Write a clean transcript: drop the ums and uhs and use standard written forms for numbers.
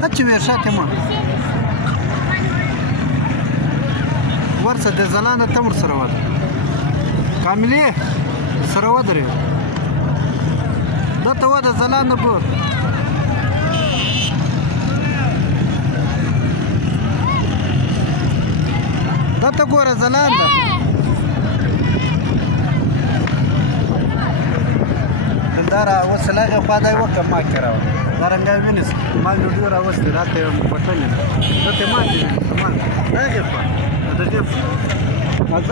هڅه ورشاته ما ورسه د ځلانده ته ورسره وده کاملې سره ودرې دا ته وده ځلانده ګور دا ته ګوره ځلانده دلداره اوس له هغې خوا دا یې وکړه ما کې راوړه دا رنګه وینېس ما ویډیو راوستې دا ته یې بټلې ده دا ته ما کې ما د هغې خوا د دې خوا